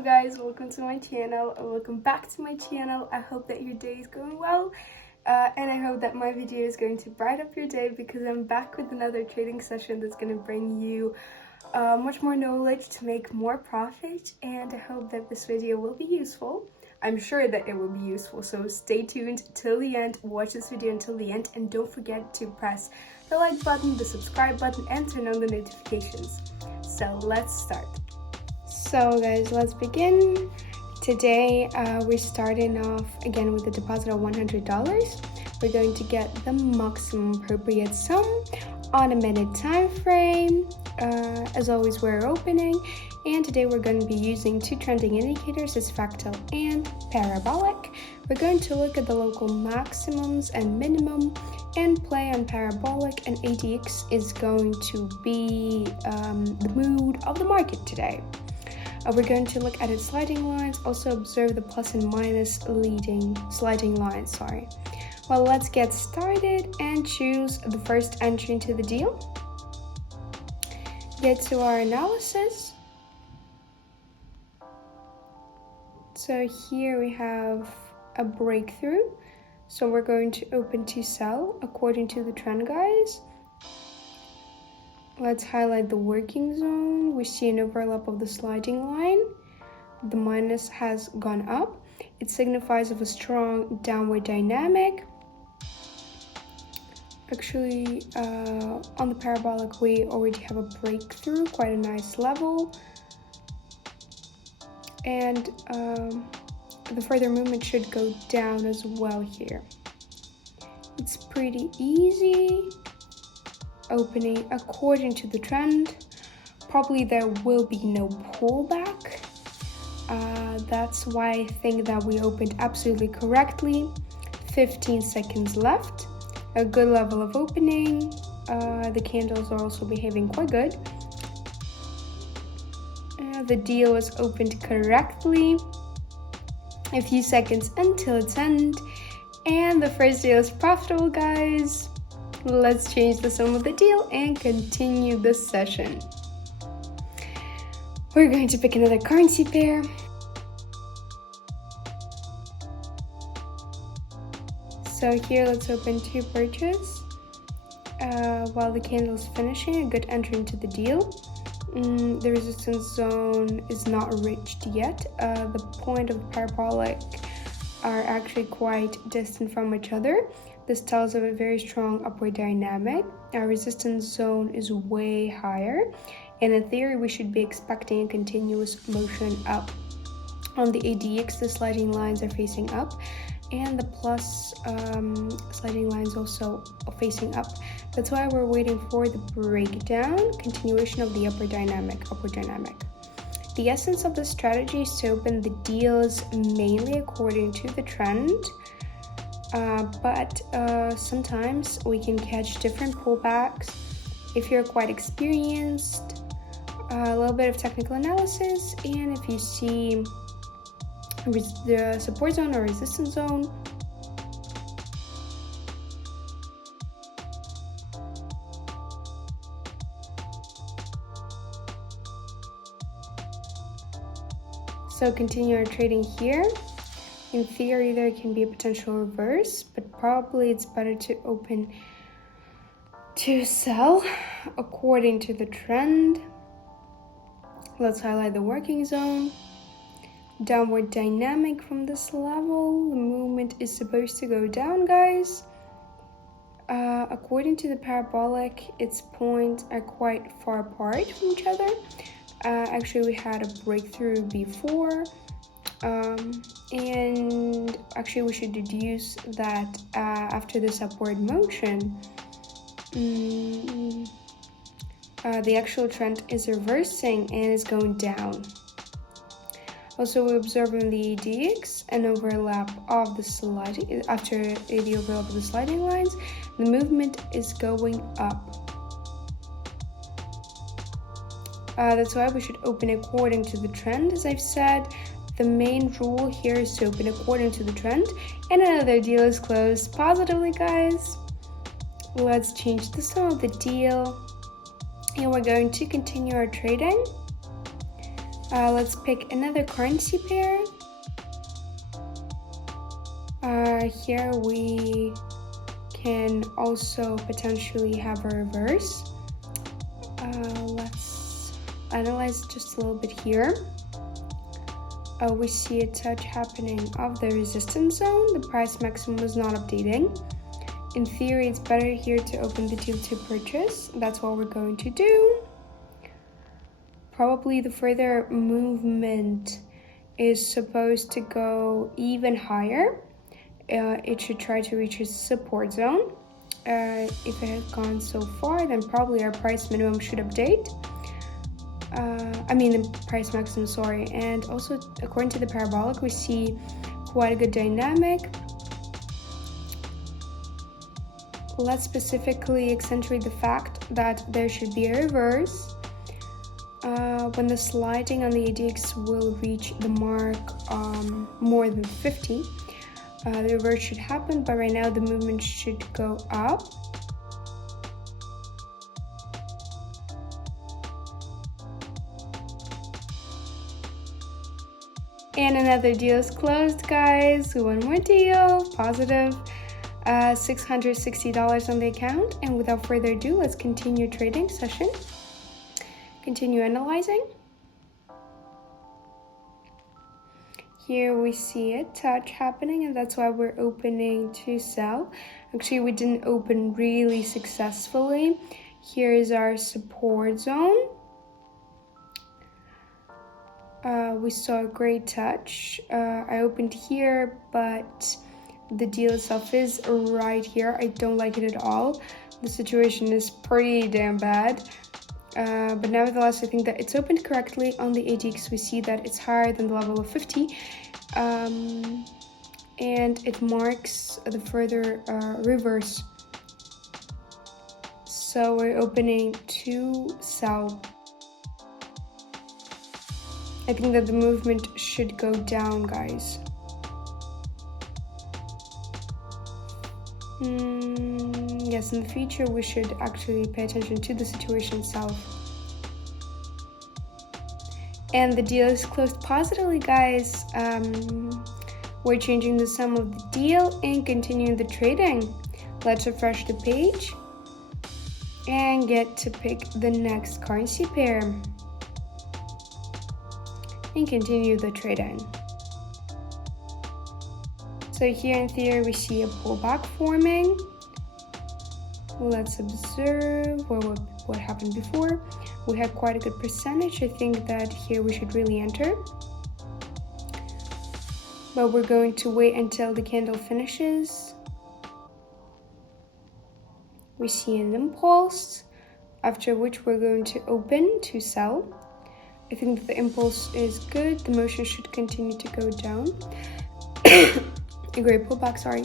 Hello guys, welcome to my channel, or welcome back to my channel. I hope that your day is going well, and I hope that my video is going to brighten up your day, because I'm back with another trading session that's going to bring you much more knowledge to make more profit, and I hope that this video will be useful. I'm sure that it will be useful, so stay tuned till the end, watch this video until the end, and don't forget to press the like button, the subscribe button, and turn on the notifications. So let's start. So guys, let's begin. Today we're starting off again with a deposit of $100. We're going to get the maximum appropriate sum on a minute time frame. As always, we're opening, and today we're going to be using two trending indicators as fractal and parabolic. We're going to look at the local maximums and minimum and play on parabolic, and ADX is going to be the mood of the market today. We're going to look at its sliding lines, also observe the plus and minus leading sliding lines, Well, let's get started and choose the first entry into the deal. Get to our analysis. So here we have a breakthrough. So we're going to open to sell according to the trend, guys. Let's highlight the working zone. We see an overlap of the sliding line. The minus has gone up. It signifies of a strong downward dynamic. Actually, on the parabolic, we already have a breakthrough, quite a nice level. And the further movement should go down as well here. It's pretty easy. Opening according to the trend. Probably there will be no pullback. That's why I think that we opened absolutely correctly. 15 seconds left. A good level of opening. The candles are also behaving quite good. The deal was opened correctly. A few seconds until its end. And the first deal is profitable, guys. Let's change the sum of the deal and continue this session. We're going to pick another currency pair. So here, let's open to purchase. While the candle is finishing, a good entry into the deal. The resistance zone is not reached yet. The point of the parabolic are actually quite distant from each other. This tells of a very strong upward dynamic. Our resistance zone is way higher, and in theory we should be expecting a continuous motion up. On the ADX, the sliding lines are facing up, and the plus sliding lines also are facing up. That's why we're waiting for the breakdown, continuation of the upward dynamic. The essence of the strategy is to open the deals mainly according to the trend. But sometimes we can catch different pullbacks. If you're quite experienced, a little bit of technical analysis, and if you see the support zone or resistance zone, so continue our trading here. In theory, there can be a potential reverse, but probably it's better to open to sell according to the trend. Let's highlight the working zone. Downward dynamic from this level. The movement is supposed to go down, guys. According to the parabolic, its points are quite far apart from each other. Actually, we had a breakthrough before. And actually we should deduce that after this upward motion, the actual trend is reversing and is going down. Also, we observe in the ADX an overlap of the sliding, after the overlap of the sliding lines, the movement is going up. That's why we should open according to the trend, as I've said. The main rule here is to open according to the trend, and another deal is closed positively, guys. Let's change the sum of the deal, and we're going to continue our trading. Let's pick another currency pair. Here we can also potentially have a reverse. Let's analyze just a little bit here. We see a touch happening of the resistance zone. The price maximum is not updating. In theory, it's better here to open the deal to purchase. That's what we're going to do. Probably the further movement is supposed to go even higher. It should try to reach its support zone. If it has gone so far, then probably our price minimum should update. The price maximum, sorry. And also, according to the parabolic, we see quite a good dynamic. Let's specifically accentuate the fact that there should be a reverse. When the sliding on the ADX will reach the mark more than 50, the reverse should happen, but right now the movement should go up. And another deal is closed, guys. One more deal, positive. $660 on the account. And without further ado, let's continue trading session. Continue analyzing. Here we see a touch happening, and that's why we're opening to sell. Actually, we didn't open really successfully. Here is our support zone. We saw a great touch. I opened here, but the deal itself is right here. I don't like it at all. The situation is pretty damn bad. But nevertheless, I think that it's opened correctly on the ADX. We see that it's higher than the level of 50. And it marks the further reverse. So we're opening to sell. I think that the movement should go down, guys. Yes, in the future we should actually pay attention to the situation itself. And the deal is closed positively, guys. We're changing the sum of the deal and continuing the trading. Let's refresh the page and get to pick the next currency pair and continue the trading. So here in theory we see a pullback forming. Let's observe what happened before. We had quite a good percentage. I think that here we should really enter. But we're going to wait until the candle finishes. We see an impulse, after which we're going to open to sell. I think that the impulse is good. The motion should continue to go down. A great pullback, sorry.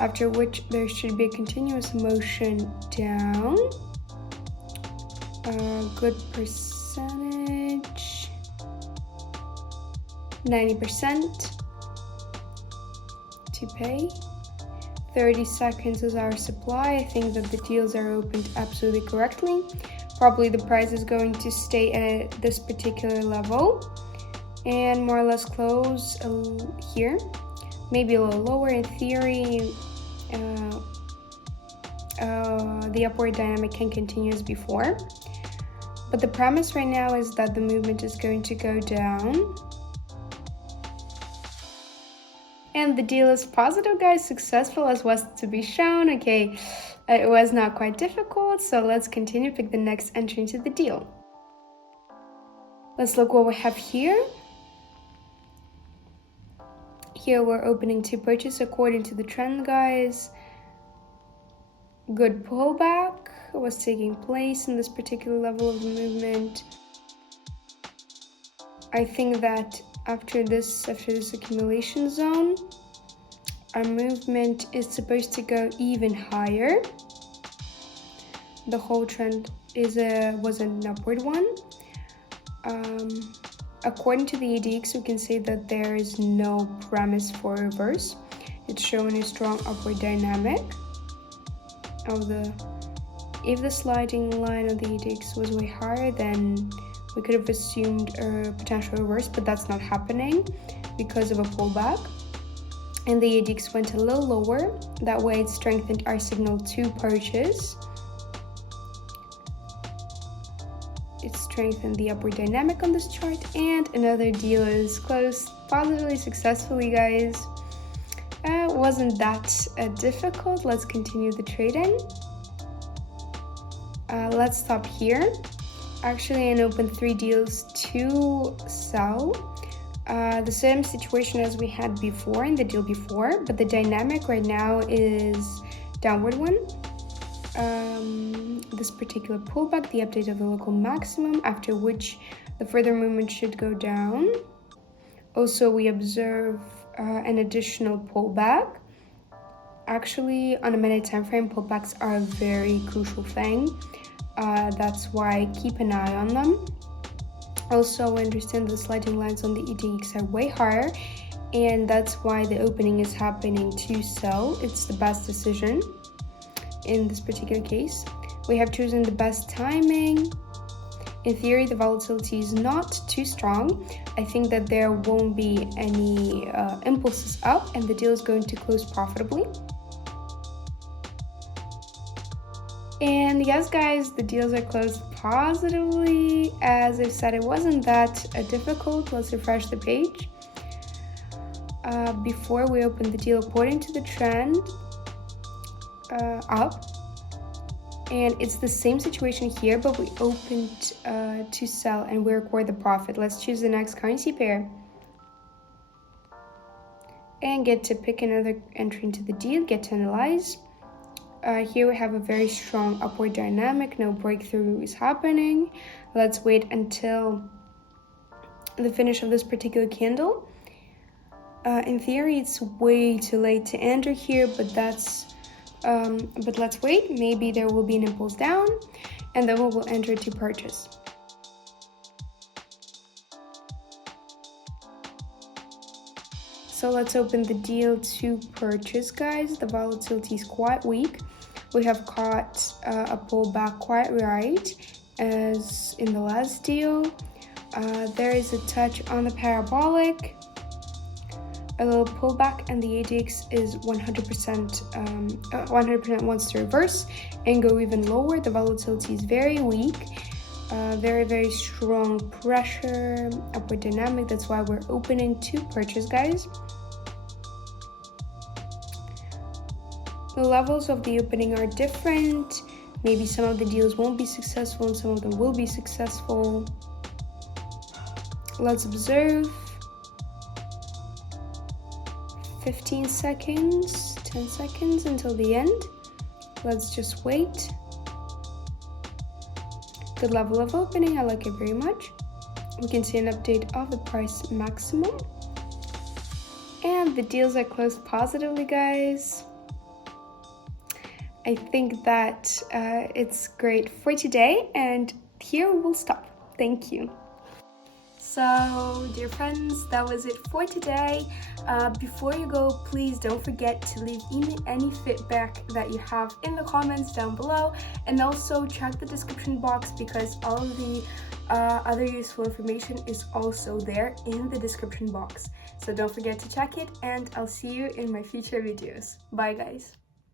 After which there should be a continuous motion down. Good percentage. 90% to pay. 30 seconds is our supply. I think that the deals are opened absolutely correctly. Probably the price is going to stay at this particular level and more or less close here. Maybe a little lower. In theory, the upward dynamic can continue as before. But the premise right now is that the movement is going to go down. And the deal is positive, guys, successful as was to be shown. Okay, it was not quite difficult, so let's continue, pick the next entry into the deal. Let's look what we have here. Here we're opening to purchase according to the trend, guys. Good pullback was taking place in this particular level of the movement. I think that after this accumulation zone, our movement is supposed to go even higher. The whole trend was an upward one. According to the ADX, we can say that there is no premise for reverse. It's showing a strong upward dynamic. If the sliding line of the ADX was way higher, then We could have assumed a potential reverse, but that's not happening because of a pullback. And the ADX went a little lower. That way it strengthened our signal to purchase. It strengthened the upward dynamic on this chart, and another deal is closed positively, successfully, guys. Wasn't that difficult. Let's continue the trading. Let's stop here. Actually, I opened 3 deals to sell. The same situation as we had before in the deal before, but the dynamic right now is downward one. This particular pullback, the update of the local maximum, after which the further movement should go down. Also, we observe an additional pullback. Actually, on a minute time frame, pullbacks are a very crucial thing. That's why keep an eye on them. Also, I understand the sliding lines on the EDX are way higher, and that's why the opening is happening to sell. It's the best decision in this particular case. We have chosen the best timing. In theory, the volatility is not too strong. I think that there won't be any impulses up, and the deal is going to close profitably. And yes, guys, the deals are closed positively. As I said, it wasn't that difficult. Let's refresh the page. Before we opened the deal according to the trend, up. And it's the same situation here, but we opened to sell and we record the profit. Let's choose the next currency pair and get to pick another entry into the deal, get to analyze. Here we have a very strong upward dynamic, no breakthrough is happening. Let's wait until the finish of this particular candle. In theory, it's way too late to enter here, but let's wait. Maybe there will be an impulse down, and then we will enter to purchase. So let's open the deal to purchase, guys. The volatility is quite weak. We have caught a pullback quite right, as in the last deal. There is a touch on the parabolic, a little pullback, and the ADX is 100% wants to reverse and go even lower. The volatility is very weak, very strong pressure, upward dynamic. That's why we're opening to purchase, guys. The levels of the opening are different. Maybe some of the deals won't be successful and some of them will be successful. Let's observe. 15 seconds, 10 seconds until the end. Let's just wait. Good level of opening, I like it very much. We can see an update of the price maximum. And the deals are closed positively, guys. I think that it's great for today, and here we'll stop. Thank you. So, dear friends, that was it for today. Before you go, please don't forget to leave any feedback that you have in the comments down below, and also check the description box because all of the other useful information is also there in the description box. So don't forget to check it, and I'll see you in my future videos. Bye, guys.